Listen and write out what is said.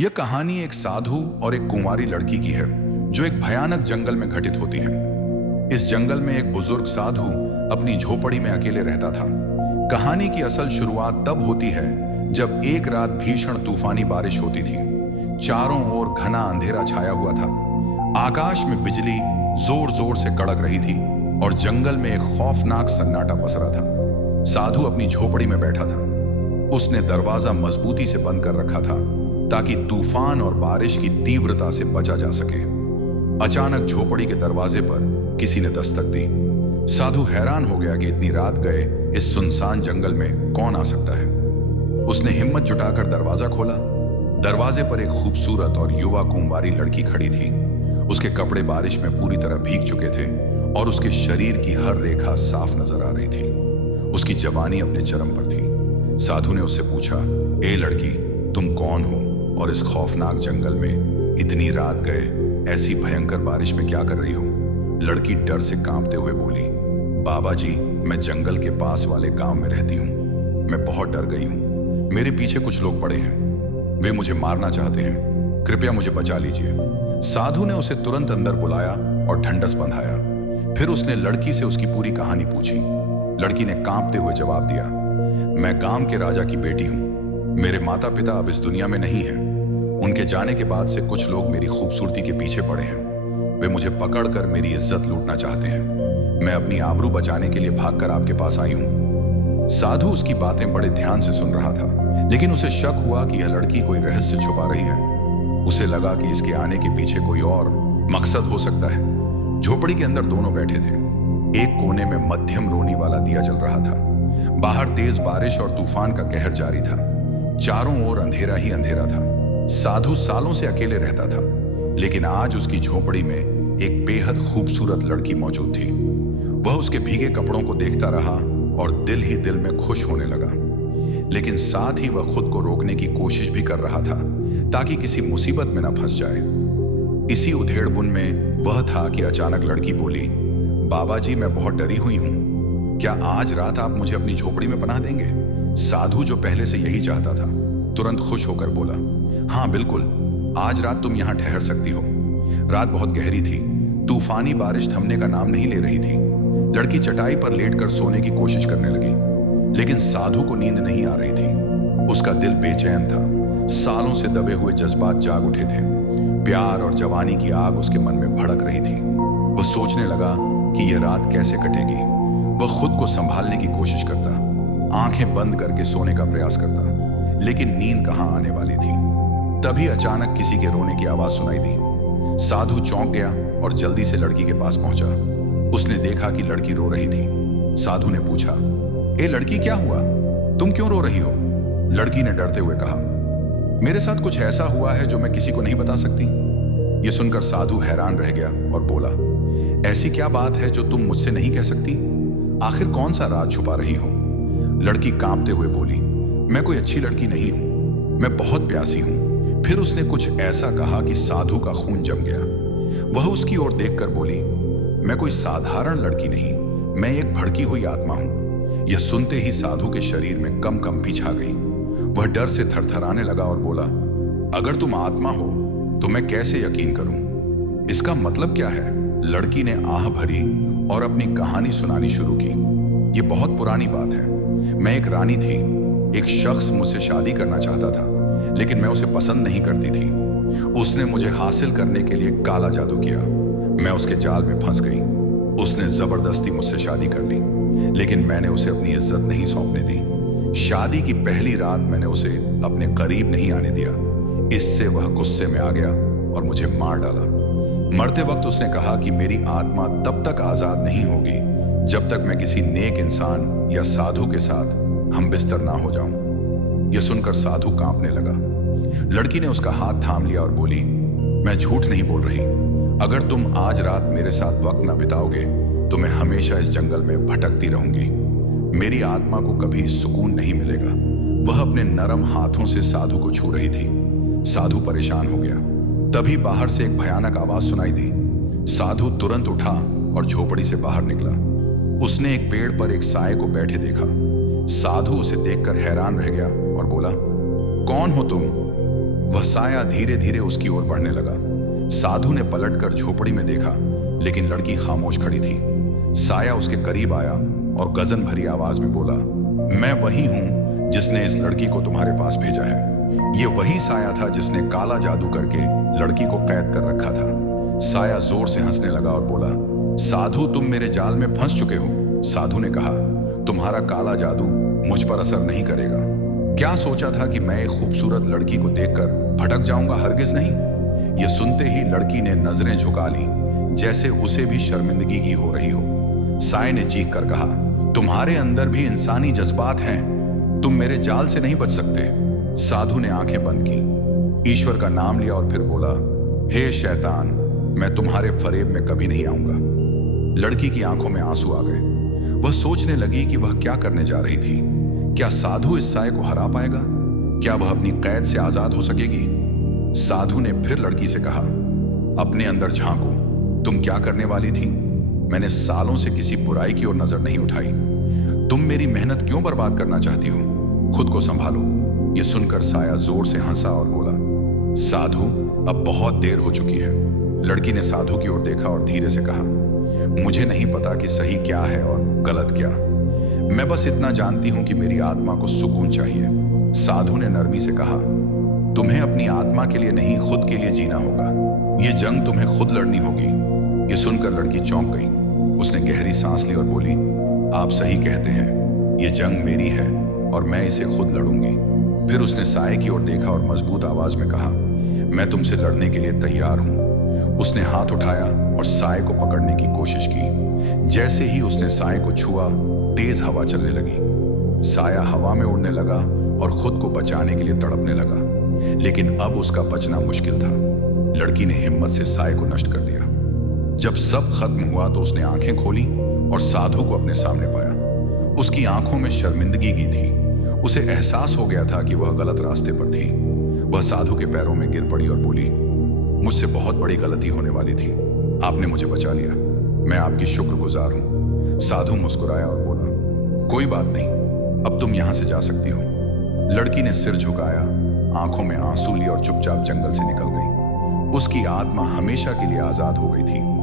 यह कहानी एक साधु और एक कुंवारी लड़की की है जो एक भयानक जंगल में घटित होती है। इस जंगल में एक बुजुर्ग साधु अपनी झोपड़ी में अकेले रहता था। कहानी की असल शुरुआत तब होती है जब एक रात भीषण तूफानी बारिश होती थी। चारों ओर घना अंधेरा छाया हुआ था। आकाश में बिजली जोर जोर से कड़क रही थी और जंगल में एक खौफनाक सन्नाटा पसरा था। साधु अपनी झोपड़ी में बैठा था। उसने दरवाजा मजबूती से बंद कर रखा था ताकि तूफान और बारिश की तीव्रता से बचा जा सके। अचानक झोपड़ी के दरवाजे पर किसी ने दस्तक दी। साधु हैरान हो गया कि इतनी रात गए इस सुनसान जंगल में कौन आ सकता है। उसने हिम्मत जुटाकर दरवाजा खोला। दरवाजे पर एक खूबसूरत और युवा कुंवारी लड़की खड़ी थी। उसके कपड़े बारिश में पूरी तरह भीग चुके थे और उसके शरीर की हर रेखा साफ नजर आ रही थी। उसकी जवानी अपने चरम पर थी। साधु ने उससे पूछा, ए लड़की, तुम कौन हो और इस खौफनाक जंगल में इतनी रात गए ऐसी भयंकर बारिश में क्या कर रही हो? लड़की डर से कांपते हुए बोली, बाबा जी, मैं जंगल के पास वाले गांव में रहती हूँ। मैं बहुत डर गई हूँ। मेरे पीछे कुछ लोग पड़े हैं। वे मुझे मारना चाहते हैं। कृपया मुझे बचा लीजिए। साधु ने उसे तुरंत अंदर बुलाया और ढंढस बंधाया। फिर उसने लड़की से उसकी पूरी कहानी पूछी। लड़की ने कांपते हुए जवाब दिया, मैं गांव के राजा की बेटी हूँ। मेरे माता पिता अब इस दुनिया में नहीं हैं। उनके जाने के बाद से कुछ लोग मेरी खूबसूरती के पीछे पड़े हैं। वे मुझे पकड़कर मेरी इज्जत लूटना चाहते हैं। मैं अपनी आबरू बचाने के लिए भागकर आपके पास आई हूं। साधु उसकी बातें बड़े ध्यान से सुन रहा था, लेकिन उसे शक हुआ कि यह लड़की कोई रहस्य छुपा रही है। उसे लगा कि इसके आने के पीछे कोई और मकसद हो सकता है। झोपड़ी के अंदर दोनों बैठे थे। एक कोने में मध्यम रोनी वाला दिया जल रहा था। बाहर तेज बारिश और तूफान का कहर जारी था। चारों ओर अंधेरा ही अंधेरा था। साधु सालों से अकेले रहता था, लेकिन आज उसकी झोपड़ी में एक बेहद खूबसूरत लड़की मौजूद थी। वह उसके भीगे कपड़ों को देखता रहा और दिल ही दिल में खुश होने लगा, लेकिन साथ ही वह खुद को रोकने की कोशिश भी कर रहा था ताकि किसी मुसीबत में न फंस जाए। इसी उधेड़बुन में वह था कि अचानक लड़की बोली, बाबा जी, मैं बहुत डरी हुई हूं। क्या आज रात आप मुझे अपनी झोपड़ी में पनाह देंगे? साधु, जो पहले से यही चाहता था, तुरंत खुश होकर बोला, हाँ बिल्कुल, आज रात तुम यहां ठहर सकती हो। रात बहुत गहरी थी। तूफानी बारिश थमने का नाम नहीं ले रही थी। लड़की चटाई पर लेटकर सोने की कोशिश करने लगी, लेकिन साधु को नींद नहीं आ रही थी। उसका दिल बेचैन था। सालों से दबे हुए जज्बात जाग उठे थे। प्यार और जवानी की आग उसके मन में भड़क रही थी। वह सोचने लगा कि यह रात कैसे कटेगी। वह खुद को संभालने की कोशिश करता, आंखें बंद करके सोने का प्रयास करता, लेकिन नींद कहां आने वाली थी। तभी अचानक किसी के रोने की आवाज सुनाई दी। साधु चौंक गया और जल्दी से लड़की के पास पहुंचा। उसने देखा कि लड़की रो रही थी। साधु ने पूछा, ए लड़की, क्या हुआ? तुम क्यों रो रही हो? लड़की ने डरते हुए कहा, मेरे साथ कुछ ऐसा हुआ है जो मैं किसी को नहीं बता सकती। यह सुनकर साधु हैरान रह गया और बोला, ऐसी क्या बात है जो तुम मुझसे नहीं कह सकती? आखिर कौन सा राज छुपा रही हो? लड़की कांपते हुए बोली, मैं कोई अच्छी लड़की नहीं हूं। मैं बहुत प्यासी हूं। फिर उसने कुछ ऐसा कहा कि साधु का खून जम गया। वह उसकी ओर देखकर बोली, मैं कोई साधारण लड़की नहीं, मैं एक भड़की हुई आत्मा हूं। यह सुनते ही साधु के शरीर में कंपी छा गई। वह डर से थरथराने लगा और बोला, अगर तुम आत्मा हो तो मैं कैसे यकीन करूं? इसका मतलब क्या है? लड़की ने आह भरी और अपनी कहानी सुनानी शुरू की। यह बहुत पुरानी बात है। मैं एक रानी थी। एक शख्स मुझसे शादी करना चाहता था, लेकिन मैं उसे पसंद नहीं करती थी। उसने मुझे हासिल करने के लिए काला जादू किया। मैं उसके जाल में फंस गई। उसने जबरदस्ती मुझसे शादी कर ली, लेकिन मैंने उसे अपनी इज्जत नहीं सौंपने दी। शादी की पहली रात मैंने उसे अपने करीब नहीं आने दिया। इससे वह गुस्से में आ गया और मुझे मार डाला। मरते वक्त उसने कहा कि मेरी आत्मा तब तक आजाद नहीं होगी जब तक मैं किसी नेक इंसान या साधु के साथ हम बिस्तर ना हो जाऊं। यह सुनकर साधु कांपने लगा। लड़की ने उसका हाथ थाम लिया और बोली, मैं झूठ नहीं बोल रही। अगर तुम आज रात मेरे साथ वक्त ना बिताओगे तो मैं हमेशा इस जंगल में भटकती रहूंगी। मेरी आत्मा को कभी सुकून नहीं मिलेगा। वह अपने नरम हाथों से साधु को छू रही थी। साधु परेशान हो गया। तभी बाहर से एक भयानक आवाज सुनाई दी। साधु तुरंत उठा और झोपड़ी से बाहर निकला। उसने एक पेड़ पर एक साये को बैठे देखा। साधु उसे देखकर हैरान रह गया और बोला, कौन हो तुम? वह साया धीरे धीरे उसकी ओर बढ़ने लगा। साधु ने पलटकर झोपड़ी में देखा, लेकिन लड़की खामोश खड़ी थी। साया उसके करीब आया और गजन भरी आवाज में बोला, मैं वही हूं जिसने इस लड़की को तुम्हारे पास भेजा है। ये वही साया था जिसने काला जादू करके लड़की को कैद कर रखा था। साया जोर से हंसने लगा और बोला, साधु तुम मेरे जाल में फंस चुके हो। साधु ने कहा, तुम्हारा काला जादू मुझ पर असर नहीं करेगा। क्या सोचा था कि मैं एक खूबसूरत लड़की को देखकर भटक जाऊंगा? हरगिज नहीं। ये सुनते ही लड़की ने नजरें झुका ली, जैसे उसे भी शर्मिंदगी की हो रही हो। साय ने चीख कर कहा, तुम्हारे अंदर भी इंसानी जज्बात हैं, तुम मेरे जाल से नहीं बच सकते। साधु ने आंखें बंद की, ईश्वर का नाम लिया और फिर बोला, हे शैतान, मैं तुम्हारे फरेब में कभी नहीं आऊंगा। लड़की की आंखों में आंसू आ गए। वह सोचने लगी कि वह क्या करने जा रही थी। क्या साधु इस साय को हरा पाएगा? क्या वह अपनी कैद से आजाद हो सकेगी? साधु ने फिर लड़की से कहा, अपने अंदर झांको, तुम क्या करने वाली थी? मैंने सालों से किसी बुराई की ओर नजर नहीं उठाई। तुम मेरी मेहनत क्यों बर्बाद करना चाहती हो? खुद को संभालो। ये सुनकर साया जोर से हंसा और बोला, साधु अब बहुत देर हो चुकी है। लड़की ने साधु की ओर देखा और धीरे से कहा, मुझे नहीं पता कि सही क्या है और गलत क्या। मैं बस इतना जानती हूं कि मेरी आत्मा को सुकून चाहिए। साधु ने नरमी से कहा, तुम्हें अपनी आत्मा के लिए नहीं, खुद के लिए जीना होगा। ये जंग तुम्हें खुद लड़नी होगी। ये सुनकर लड़की चौंक गई। उसने गहरी सांस ली और बोली, आप सही कहते हैं, ये जंग मेरी है और मैं इसे खुद लड़ूंगी। फिर उसने साय की ओर देखा और मजबूत आवाज में कहा, मैं तुमसे लड़ने के लिए तैयार हूं। उसने हाथ उठाया और साय को पकड़ने की कोशिश की। जैसे ही उसने साय को छुआ, तेज हवा चलने लगी। साया हवा में उड़ने लगा और खुद को बचाने के लिए तड़पने लगा, लेकिन अब उसका बचना मुश्किल था। लड़की ने हिम्मत से साय को नष्ट कर दिया। जब सब खत्म हुआ तो उसने आंखें खोली और साधु को अपने सामने पाया। उसकी आंखों में शर्मिंदगी की थी। उसे एहसास हो गया था कि वह गलत रास्ते पर थी। वह साधु के पैरों में गिर पड़ी और बोली, मुझसे बहुत बड़ी गलती होने वाली थी, आपने मुझे बचा लिया, मैं आपकी शुक्रगुजार हूं। साधु मुस्कुराया और बोला, कोई बात नहीं, अब तुम यहां से जा सकती हो। लड़की ने सिर झुकाया, आंखों में आंसू लिए और चुपचाप जंगल से निकल गई। उसकी आत्मा हमेशा के लिए आजाद हो गई थी।